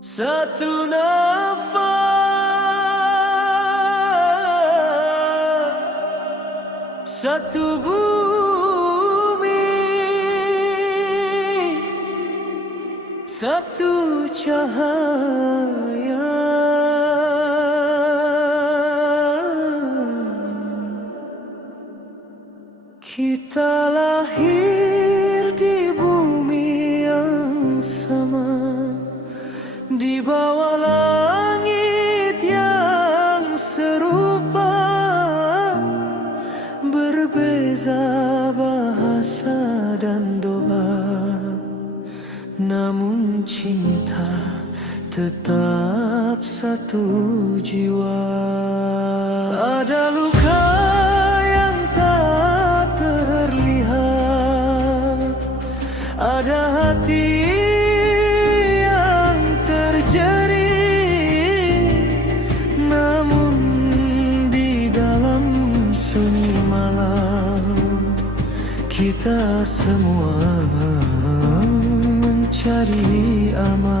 Satu nafas, satu bumi, satu cahaya. Kita lahir di bumi yang sama, di bawah langit yang serupa, berbeza bahasa dan doa, namun cinta tetap satu jiwa. Ada luka yang tak terlihat, ada hati yang terjerit, namun di dalam sunyi malam kita semua mencari aman.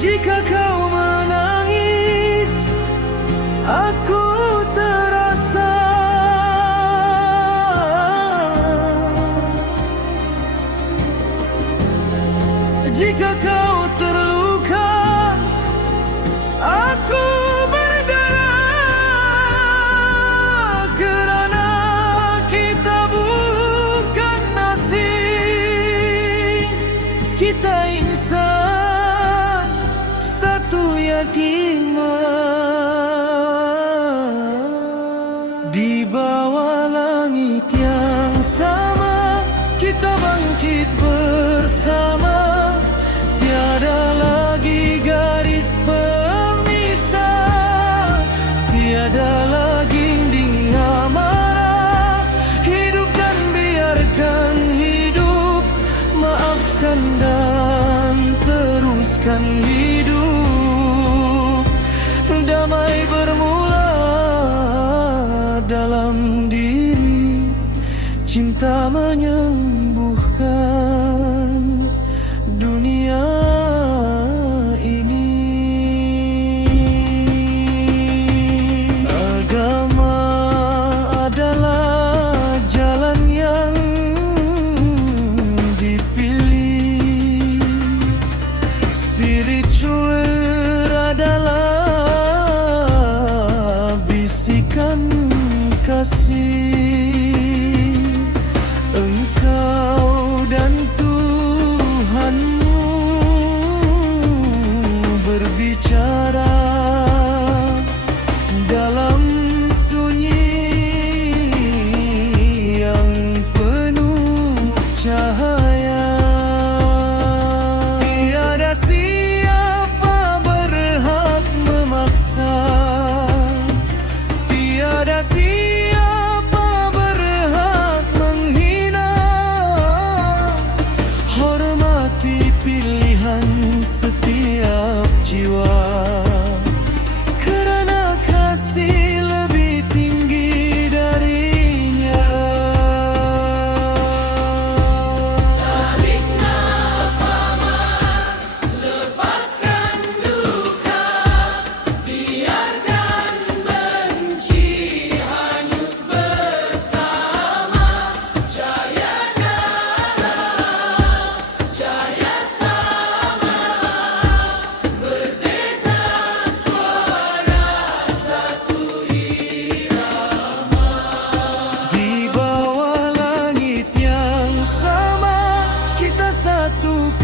Jika kau menangis, aku terasa. Jika kau terluka, aku berdarah. Kerana kita bukan asing, kita insan satu yakin. Di bawah langit yang sama, kita bangkit bersama. Tiada lagi garis pemisah, tiada lagi dinding amarah. Hidup dan biarkan hidup, maafkan dan teruskan hidup. Damai bermula dalam diri, cinta menyembuhkan dunia ini. Agama adalah jalan yang dipilih, spiritual adalah bisikan kasih. Engkau dan Tuhanmu berbicara dalam sunyi yang penuh cahaya. Tiada siapa berhak memaksa, tiada siapa berhak menghina. Hormati pilihan setiap jiwa, kerana kasih lebih tinggi darinya. Tarik nafas, lepaskan duka, biarkan benci hanyut bersama. Cahaya dalam, cahaya sama, berbeza suara satu irama. Di bawah langit yang sama, kita satu